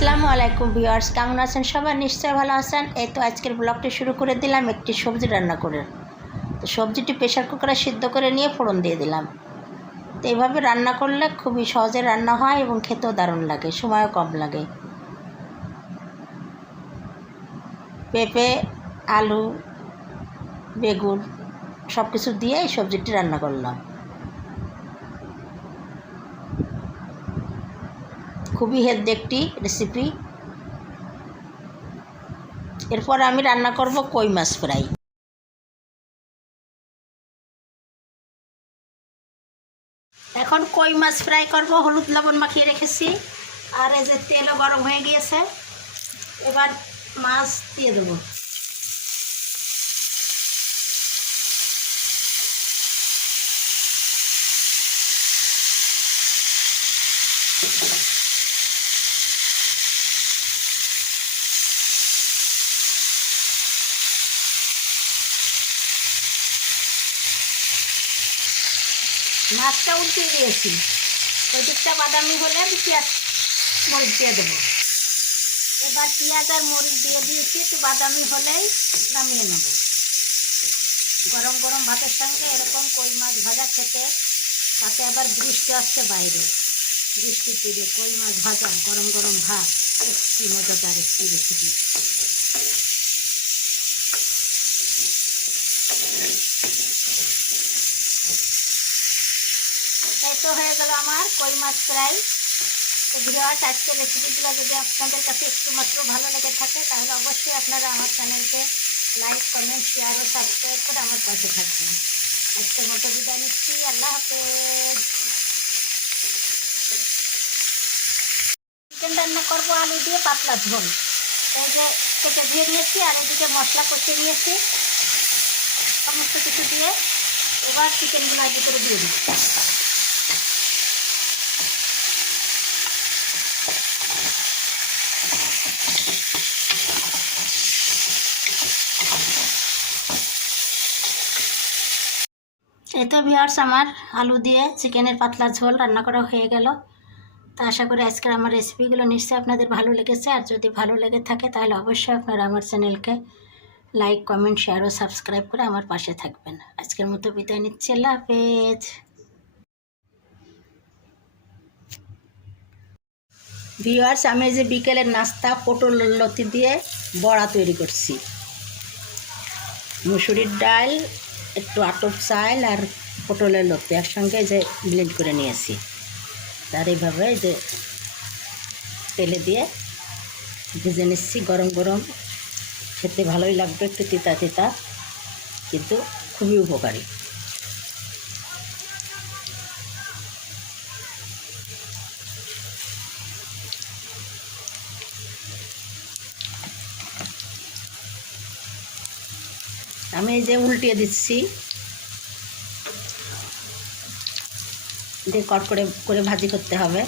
আসসালামু আলাইকুম ভিউয়ার্স, কেমন আছেন সবাই? নিশ্চয়ই ভালো আছেন। এই তো আজকের ব্লগটি শুরু করে দিলাম একটি সবজি রান্না করে। তো সবজিটি প্রেশার কুকারে সিদ্ধ করে নিয়ে ফোড়ন দিয়ে দিলাম। তো এইভাবে রান্না করলে খুবই সহজে রান্না হয় এবং খেতেও দারুণ লাগে, সময়ও কম লাগে। পেঁপে, আলু, বেগুন সব কিছু দিয়ে এই সবজিটি রান্না করলাম। খুবই হেলদি একটি রেসিপি এরপর আমি রান্না করব কই মাছ ফ্রাই। এখন কই মাছ ফ্রাই করব, হলুদ লবণ মাখিয়ে রেখেছি। আর এই যে তেলও গরম হয়ে গিয়েছে, এবার মাছ দিয়ে দেবো। মাছটা উল্টে দিয়েছি। ওই দিকটা বাদামি হলে আমি পেঁয়াজ, মরিচ দিয়ে দেবো। এবার পেঁয়াজ আর মরিচ দিয়ে দিয়েছি, একটু বাদামি হলেই নামিয়ে নেব। গরম গরম ভাতের সঙ্গে এরকম কই মাছ ভাজা খেতে, তাতে আবার বৃষ্টি আসছে বাইরে। বৃষ্টির দিকে কই মাছ ভাজা, গরম গরম ভাত একটি মজাদার একটি রেসিপি তো হয়ে গেল আমার কই মাছ ফ্রাই। তো ভিডিওস আজকের রেসিপিগুলো যদি আপনাদের কাছে একটু মাত্র ভালো লেগে থাকে, তাহলে অবশ্যই আপনারা আমার চ্যানেলকে লাইক কমেন্ট শেয়ার ও সাবস্ক্রাইব করে আমার পাশে থাকবেন। আজকের মতো বিদায় নিচ্ছি, আল্লাহ হাফেজ। চিকেন রান্না করব আলু দিয়ে পাতলা ঝোল। এই যে কেটে ধুয়ে নিয়েছি আর এদিকে মশলা কষিয়ে নিয়েছি। সমস্ত কিছু দিয়ে এবার চিকেনগুলো করে দিয়ে দিচ্ছি। এই তো আমার আলু দিয়ে চিকেনের পাতলা ঝোল রান্না করা হয়ে গেল। তো আশা করি আজকের আমার রেসিপিগুলো নিশ্চয়ই আপনাদের ভালো লেগেছে। আর যদি ভালো লেগে থাকে, তাহলে অবশ্যই আপনারা আমার চ্যানেলকে লাইক কমেন্ট শেয়ার ও সাবস্ক্রাইব করে আমার পাশে থাকবেন। আজকের মতো বিদায় নিচ্ছি। আল্লাহ ভিওয়ার্স আমি যে বিকেলের নাস্তা, পটল লতি দিয়ে বড়া তৈরি করছি। মুসুরির ডাল একটু আটক চাল আর পটলের লতি একসঙ্গে যে ব্লেন্ড করে নিয়েছি। তার এইভাবে যে তেলে দিয়ে ভেজে নিচ্ছি, গরম গরম। খেতে ভালোই লাগবে একটু তিতা তিতা, কিন্তু খুবই উপকারী। এই যে উল্টিয়ে দিচ্ছি। দিয়ে কট করে করে ভাজি করতে হবে।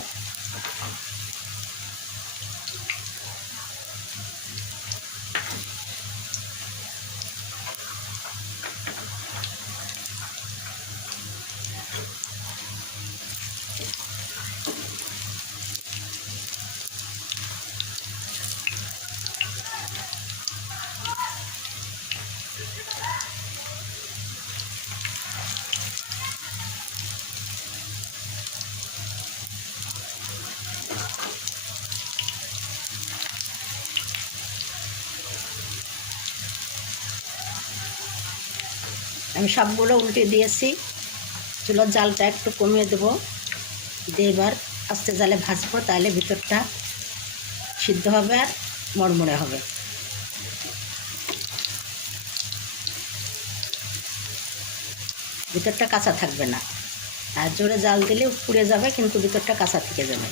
আমি সবগুলো উল্টে দিয়েছি। চুলোর জালটা একটু কমিয়ে দেবো। দিয়ে এবার আস্তে জালে ভাজবো, তাহলে ভিতরটা সিদ্ধ হবে আর মড়মড়ে হবে। ভিতরটা কাঁচা থাকবে না। আর জোরে জাল দিলে পুড়ে যাবে, কিন্তু ভিতরটা কাঁচা থেকে যাবে।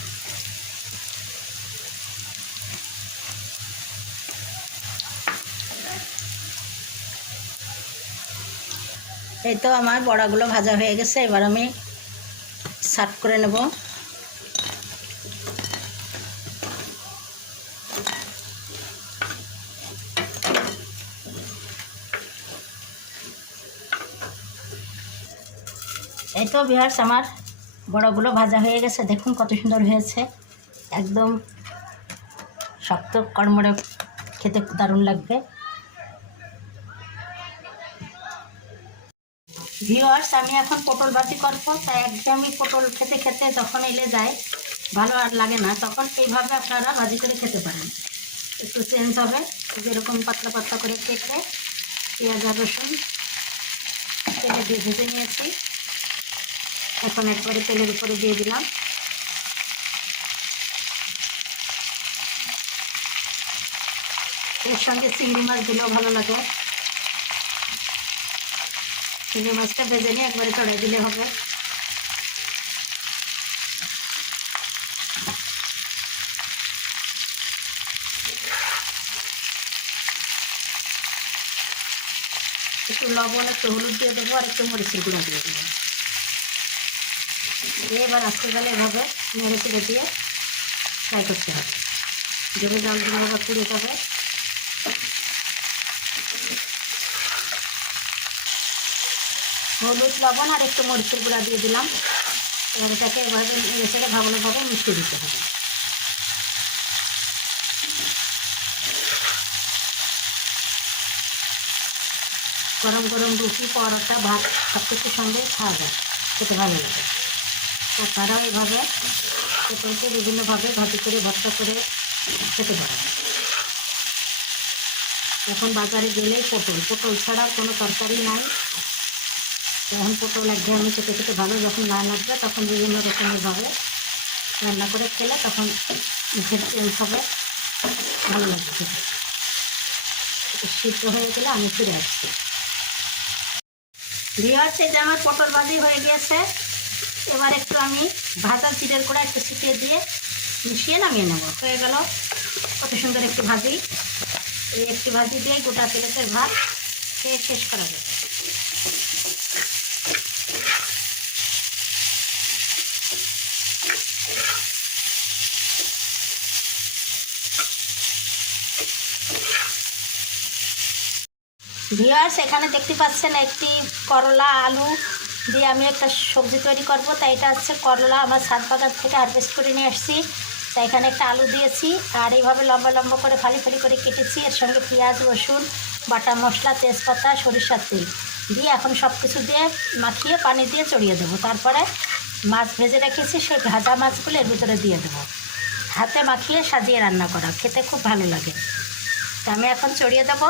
এই তো আমার বড়াগুলো ভাজা হয়ে গেছে, এবার আমি সার্ভ করে নেব। এই তো বিহার্স আমার বড়গুলো ভাজা হয়ে গেছে, দেখুন কত সুন্দর হয়েছে। একদম শক্ত কর্মরে খেতে দারুণ লাগবে। ভিওয়ার্স আমি এখন পটল ভাজি করব। তাই একঘেয়েমি পটল খেতে খেতে যখন এলে যায়, ভালো আর লাগে না, তখন এইভাবে আপনারা ভাজি করে খেতে পারেন। একটু চেঞ্জ হবে, যেরকম পাতলা পাতলা করে কেটে পেঁয়াজ আর রসুন তেলে দিয়ে ভেজে নিয়েছি। এখন একবারে তেলের উপরে দিয়ে দিলাম। এর সঙ্গে চিংড়ি মাছ দিলেও ভালো লাগে। চিংড়ি মাছটা ভেজে নিয়ে একবারে চড়াই দিলে হবে। একটু লবণ, একটু হলুদ দিয়ে দেবো আর একটু মরিচের গুঁড়া দিয়ে দেবো। এবার আস্তে গেলে এভাবে নেড়ে চেড়ে দিয়ে ফ্রাই করতে হবে। জলে জল দিয়ে পুড়ে যাবে। হলুদ, লবণ আর একটু মরিচের গুঁড়া দিয়ে দিলাম। এবার এটাকে এভাবে চেড়ে ভালোভাবে মিশিয়ে দিতে হবে। গরম গরম রুটি, পরোটা, ভাত সব কিছুর সঙ্গে খাওয়া যায়, খেতে ভালো লাগে। আপনারাও এইভাবে পটলকে বিভিন্নভাবে ভাজি করে ভর্তা করে খেতে পারেন। এখন বাজারে গেলেই পটল পটল ছাড়া কোনো তরকারি নাই। এখন পটল একঘেয়েমি খেতে খেতে ভালো যখন না লাগবে তখন বিভিন্ন রকমের রকমেরভাবে রান্না করে খেলে তখন মুখের হবে ভালো লাগবে খেতে। সিদ্ধ হয়ে গেলে আমি ফিরে আসছি। এই যে আমার পটল ভাজি হয়ে গিয়েছে। এবার একটু আমি ভাজা চিড়ের করে একটু ছিটিয়ে দিয়ে মিশিয়ে নামিয়ে নেব। হয়ে গেল কত সুন্দর একটি ভাজি। এই একটি ভাজি দিয়ে গোটা তেলের ভাত খেয়ে শেষ করা যাবে। ভিওয়ার্স এখানে দেখতে পাচ্ছেন একটি করলা আলু দিয়ে আমি একটা সবজি তৈরি করব। তাই এটা হচ্ছে করলা আমার ছাদ বাগান থেকে হারভেস্ট করে নিয়ে আসছি। তাই এখানে একটা আলু দিয়েছি আর এইভাবে লম্বা লম্বা করে ফালি ফালি করে কেটেছি। এর সঙ্গে পেঁয়াজ, রসুন, বাটা মশলা, তেজপাতা, সরিষার তেল দিয়ে এখন সব কিছু দিয়ে মাখিয়ে পানি দিয়ে চড়িয়ে দেবো। তারপরে মাছ ভেজে রেখেছি, সেই ভাজা মাছগুলো এর ভিতরে দিয়ে দেবো। হাতে মাখিয়ে সাজিয়ে রান্না করা, খেতে খুব ভালো লাগে। তা আমি এখন চড়িয়ে দেবো।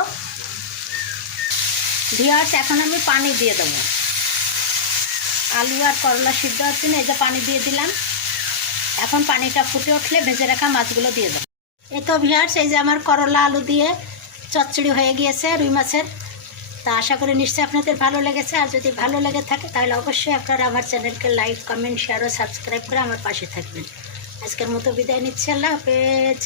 ভিওয়ার্স এখন আমি পানি দিয়ে দেবো। আলু আর করলা সিদ্ধ হচ্ছে না, এই যে পানি দিয়ে দিলাম। এখন পানিটা ফুটে উঠলে ভেজে রাখা মাছগুলো দিয়ে দেবো। এই তো ভিওয়ার্স এই যে আমার করলা আলু দিয়ে চচ্চড়ি হয়ে গিয়েছে রুই মাছের। তা আশা করি নিশ্চয়ই আপনাদের ভালো লেগেছে। আর যদি ভালো লেগে থাকে, তাহলে অবশ্যই আপনারা আমার চ্যানেলকে লাইক, কমেন্ট শেয়ার ও সাবস্ক্রাইব করে আমার পাশে থাকবেন। আজকের মতো বিদায় নিচ্ছি, আল্লাহ হাফেজ।